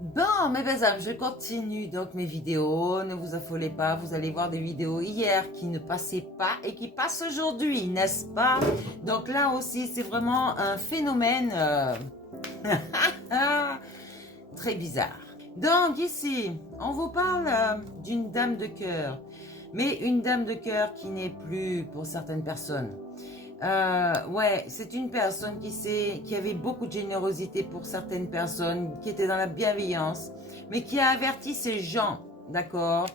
Bon, mes belles âmes, je continue donc mes vidéos. Ne vous affolez pas, vous allez voir des vidéos hier qui ne passaient pas et qui passent aujourd'hui, n'est-ce pas? Donc là aussi, c'est vraiment un phénomène très bizarre. Donc ici, on vous parle d'une dame de cœur, mais une dame de cœur qui n'est plus pour certaines personnes. Ouais, c'est une personne qui avait beaucoup de générosité pour certaines personnes, qui était dans la bienveillance, mais qui a averti ces gens, d'accord,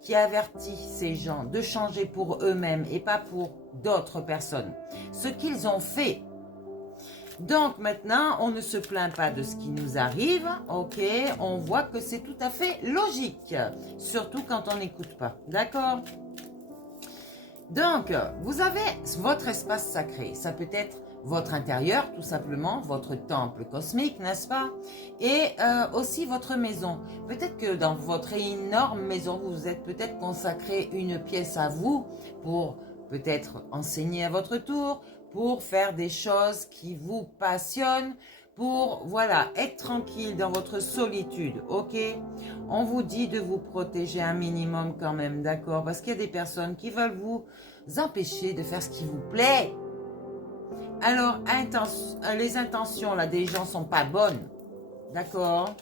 qui a averti ces gens de changer pour eux-mêmes et pas pour d'autres personnes. Ce qu'ils ont fait. Donc maintenant, on ne se plaint pas de ce qui nous arrive, ok, on voit que c'est tout à fait logique, surtout quand on n'écoute pas, d'accord? Donc, vous avez votre espace sacré. Ça peut être votre intérieur, tout simplement, votre temple cosmique, n'est-ce pas? Et aussi votre maison. Peut-être que dans votre énorme maison, vous êtes peut-être consacré une pièce à vous pour peut-être enseigner à votre tour, pour faire des choses qui vous passionnent, pour, voilà, être tranquille dans votre solitude, ok? On vous dit de vous protéger un minimum quand même, d'accord? Parce qu'il y a des personnes qui veulent vous empêcher de faire ce qui vous plaît. Alors, les intentions là des gens sont pas bonnes, d'accord?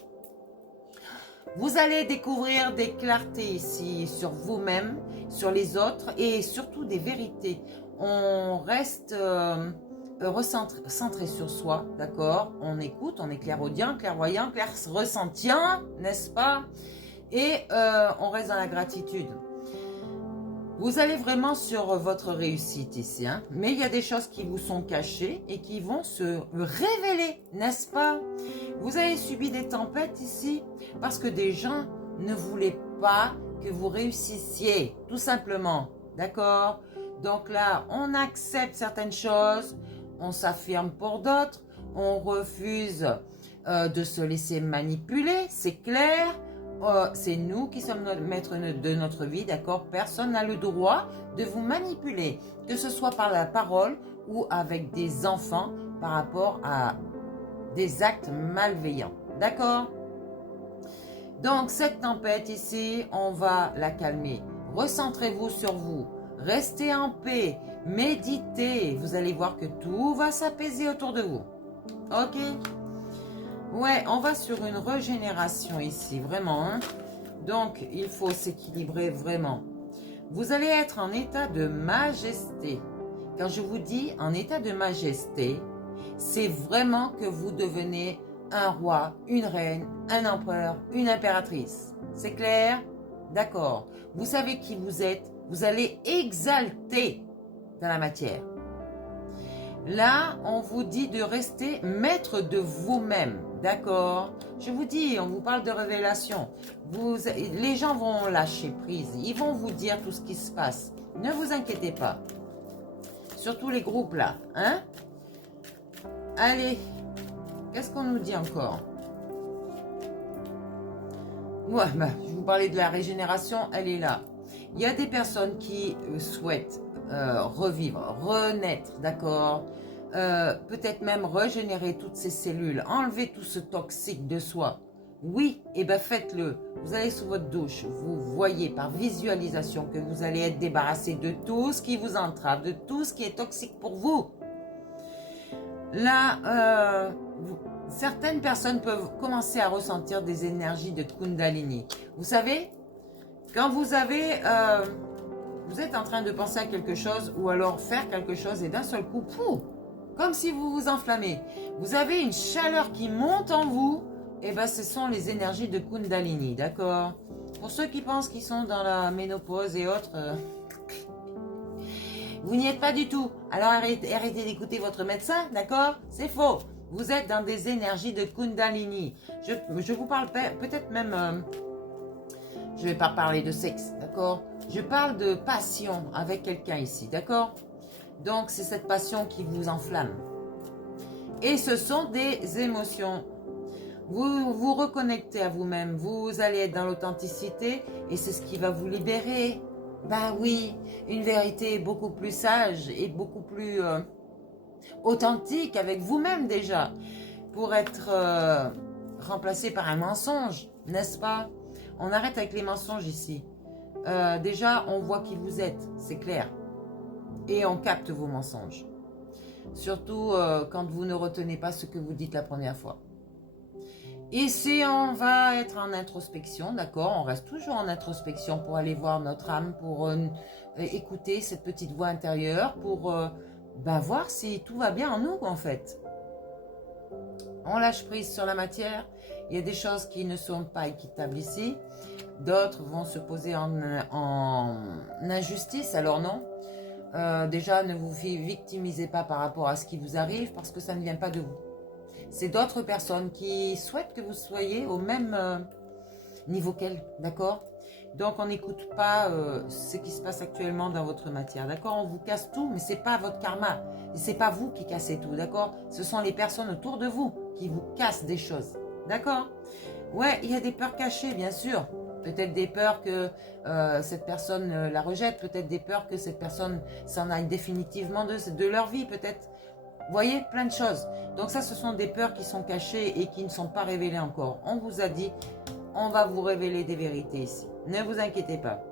Vous allez découvrir des clartés ici sur vous-même, sur les autres et surtout des vérités. On reste centré sur soi, d'accord? On écoute, on est clairaudient, clairvoyant, ressentient, n'est-ce pas? Et on reste dans la gratitude. Vous allez vraiment sur votre réussite ici, hein? Mais il y a des choses qui vous sont cachées et qui vont se révéler, n'est-ce pas? Vous avez subi des tempêtes ici parce que des gens ne voulaient pas que vous réussissiez, tout simplement, d'accord? Donc là, on accepte certaines choses, on s'affirme pour d'autres, on refuse de se laisser manipuler, c'est clair. C'est nous qui sommes maîtres de notre vie, d'accord? Personne n'a le droit de vous manipuler, que ce soit par la parole ou avec des enfants par rapport à des actes malveillants, d'accord? Donc cette tempête ici, on va la calmer. Recentrez-vous sur vous, restez en paix, méditez, vous allez voir que tout va s'apaiser autour de vous, ok? Ouais, on va sur une régénération ici, vraiment. Hein? Donc, il faut s'équilibrer vraiment. Vous allez être en état de majesté. Quand je vous dis en état de majesté, c'est vraiment que vous devenez un roi, une reine, un empereur, une impératrice. C'est clair? D'accord. Vous savez qui vous êtes. Vous allez exalter dans la matière. Là, on vous dit de rester maître de vous-même, d'accord? Je vous dis, on vous parle de révélation. Les gens vont lâcher prise, ils vont vous dire tout ce qui se passe. Ne vous inquiétez pas. Surtout les groupes là, hein? Allez, qu'est-ce qu'on nous dit encore? Ouais, je vous parlais de la régénération, elle est là. Il y a des personnes qui souhaitent revivre, renaître, d'accord? Peut-être même régénérer toutes ces cellules, enlever tout ce toxique de soi. Oui, et bien faites-le. Vous allez sous votre douche, vous voyez par visualisation que vous allez être débarrassé de tout ce qui vous entrave, de tout ce qui est toxique pour vous. Là, certaines personnes peuvent commencer à ressentir des énergies de Kundalini. Vous savez, quand vous avez... vous êtes en train de penser à quelque chose ou alors faire quelque chose et d'un seul coup, pouf, comme si vous vous enflammez. Vous avez une chaleur qui monte en vous, et bien ce sont les énergies de Kundalini, d'accord? Pour ceux qui pensent qu'ils sont dans la ménopause et autres, vous n'y êtes pas du tout. Alors arrêtez d'écouter votre médecin, d'accord? C'est faux. Vous êtes dans des énergies de Kundalini. Je vous parle peut-être même... je ne vais pas parler de sexe, d'accord? Je parle de passion avec quelqu'un ici, d'accord? Donc, c'est cette passion qui vous enflamme. Et ce sont des émotions. Vous vous reconnectez à vous-même. Vous allez être dans l'authenticité et c'est ce qui va vous libérer. Ben oui, une vérité beaucoup plus sage et beaucoup plus authentique avec vous-même déjà. Pour être remplacé par un mensonge, n'est-ce pas? On arrête avec les mensonges ici. Déjà, on voit qui vous êtes, c'est clair. Et on capte vos mensonges. Surtout quand vous ne retenez pas ce que vous dites la première fois. Ici, on va être en introspection, d'accord? On reste toujours en introspection pour aller voir notre âme, pour écouter cette petite voix intérieure, pour voir si tout va bien en nous, en fait. On lâche prise sur la matière. Il y a des choses qui ne sont pas équitables ici. D'autres vont se poser en injustice, alors non. Déjà, ne vous victimisez pas par rapport à ce qui vous arrive parce que ça ne vient pas de vous. C'est d'autres personnes qui souhaitent que vous soyez au même niveau qu'elles, d'accord? Donc, on n'écoute pas ce qui se passe actuellement dans votre matière, d'accord? On vous casse tout, mais ce n'est pas votre karma. Ce n'est pas vous qui cassez tout, d'accord? Ce sont les personnes autour de vous qui vous cassent des choses, d'accord? Ouais, il y a des peurs cachées, bien sûr. Peut-être des peurs que cette personne la rejette, peut-être des peurs que cette personne s'en aille définitivement de leur vie, peut-être. Vous voyez, plein de choses. Donc ça, ce sont des peurs qui sont cachées et qui ne sont pas révélées encore. On vous a dit, on va vous révéler des vérités ici. Ne vous inquiétez pas.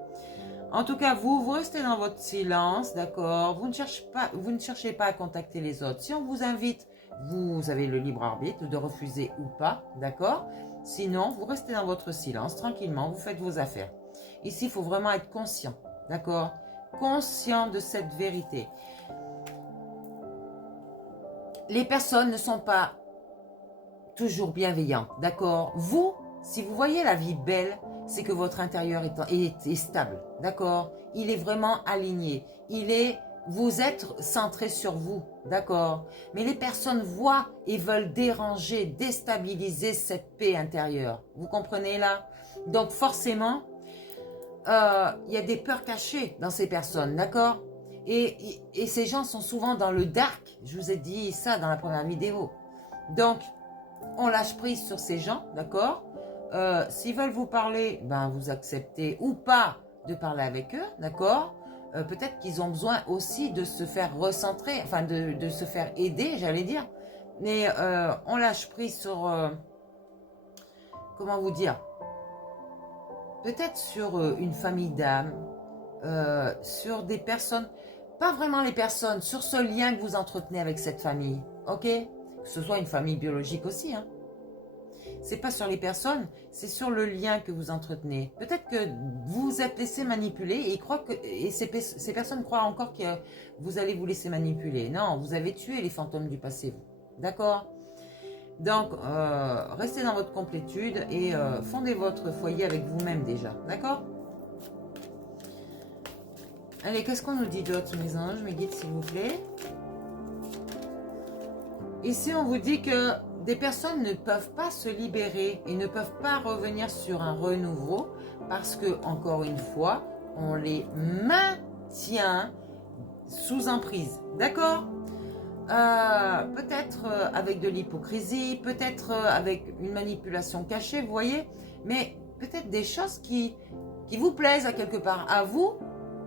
En tout cas, vous restez dans votre silence, d'accord? Vous ne cherchez pas à contacter les autres. Si on vous invite, vous avez le libre arbitre de refuser ou pas, d'accord? Sinon, vous restez dans votre silence, tranquillement, vous faites vos affaires. Ici, il faut vraiment être conscient, d'accord? Conscient de cette vérité. Les personnes ne sont pas toujours bienveillantes, d'accord? Vous, si vous voyez la vie belle, c'est que votre intérieur est stable, d'accord? Il est vraiment aligné. Vous êtes centré sur vous, d'accord? Mais les personnes voient et veulent déranger, déstabiliser cette paix intérieure. Vous comprenez là? Donc forcément, il y a des peurs cachées dans ces personnes, d'accord? Et ces gens sont souvent dans le dark. Je vous ai dit ça dans la première vidéo. Donc, on lâche prise sur ces gens, d'accord? S'ils veulent vous parler, vous acceptez ou pas de parler avec eux, d'accord? Peut-être qu'ils ont besoin aussi de se faire recentrer, enfin de se faire aider, j'allais dire. Mais on lâche prise sur, comment vous dire? Peut-être sur une famille d'âmes, sur des personnes, pas vraiment les personnes, sur ce lien que vous entretenez avec cette famille, ok? Que ce soit une famille biologique aussi, hein. C'est pas sur les personnes, c'est sur le lien que vous entretenez. Peut-être que vous vous êtes laissé manipuler et ces personnes croient encore que vous allez vous laisser manipuler. Non, vous avez tué les fantômes du passé, vous. D'accord? Donc, restez dans votre complétude et fondez votre foyer avec vous-même déjà. D'accord? Allez, qu'est-ce qu'on nous dit d'autre, mes anges, mes guides, s'il vous plaît? Ici, on vous dit que des personnes ne peuvent pas se libérer et ne peuvent pas revenir sur un renouveau parce que, encore une fois, on les maintient sous emprise. D'accord? Peut-être avec de l'hypocrisie, peut-être avec une manipulation cachée, vous voyez, mais peut-être des choses qui vous plaisent à quelque part à vous,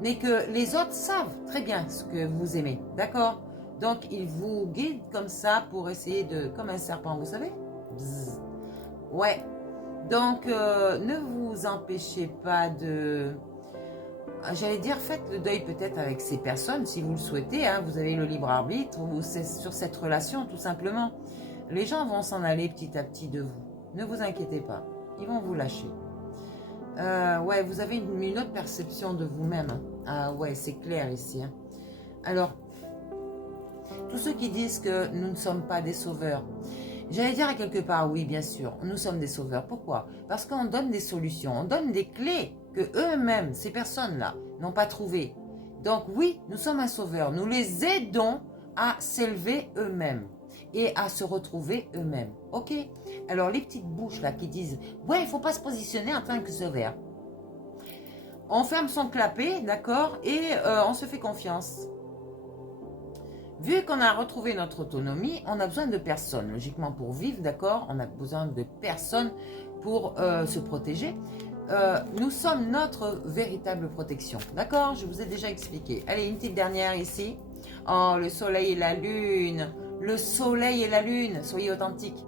mais que les autres savent très bien ce que vous aimez, d'accord? Donc, ils vous guident comme ça pour essayer comme un serpent, vous savez? Bzzz. Ouais. Donc, ne vous empêchez pas de... J'allais dire, faites le deuil peut-être avec ces personnes, si vous le souhaitez, hein, vous avez le libre arbitre, ou c'est sur cette relation, tout simplement. Les gens vont s'en aller petit à petit de vous. Ne vous inquiétez pas, ils vont vous lâcher. Ouais, vous avez une autre perception de vous-même. Hein. Ah ouais, c'est clair ici. Hein. Alors, tous ceux qui disent que nous ne sommes pas des sauveurs, j'allais dire à quelque part, oui, bien sûr, nous sommes des sauveurs. Pourquoi? Parce qu'on donne des solutions, on donne des clés que eux-mêmes, ces personnes-là, n'ont pas trouvées. Donc oui, nous sommes un sauveur. Nous les aidons à s'élever eux-mêmes et à se retrouver eux-mêmes. Ok? Alors les petites bouches là qui disent, ouais, il ne faut pas se positionner en tant que sauveur. On ferme son clapet, d'accord? Et on se fait confiance. Vu qu'on a retrouvé notre autonomie, on a besoin de personne. Logiquement, pour vivre, d'accord, on a besoin de personne pour se protéger. Nous sommes notre véritable protection. D'accord? Je vous ai déjà expliqué. Allez, une petite dernière ici. Oh, le soleil et la lune. Le soleil et la lune. Soyez authentiques.